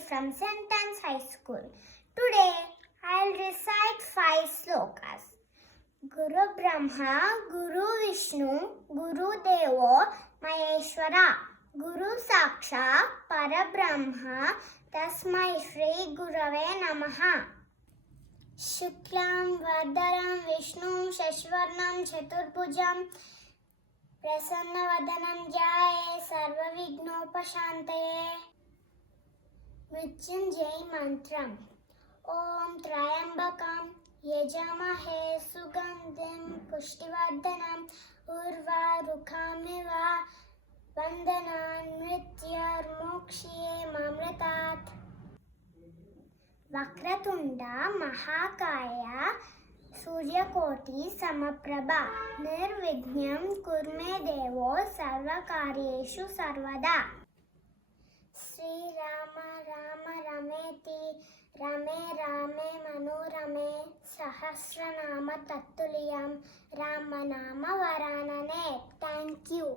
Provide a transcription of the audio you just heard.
from Sentence High School. Today I'll recite 5 slokas. Guru Brahma, Guru Vishnu, Guru Devo Maheshwara, Guru Sakshat Parabrahma, Tasmai Shri Gurave Namaha. Shuklam Vardharam Vishnu Shashvarnam Chaturbhujam Prasannavadanam Jaya Sarvavighnopashantaye. Mrityunjay Mantram. Om Trayambakam Yajamahe Sugandhim Pushtivardhanam Urvarukamiva Vandanan Mrityar Mokshiye Mamratat. Vakratunda Mahakaya Suryakoti Samaprabha Nirvighnam Kurme Devo Sarvakaryeshu Sarvada. Sri Rama Rama Rameti Rame Rame Manurame Sahasranama Tattuliyam Ramanama Varanane. Thank you.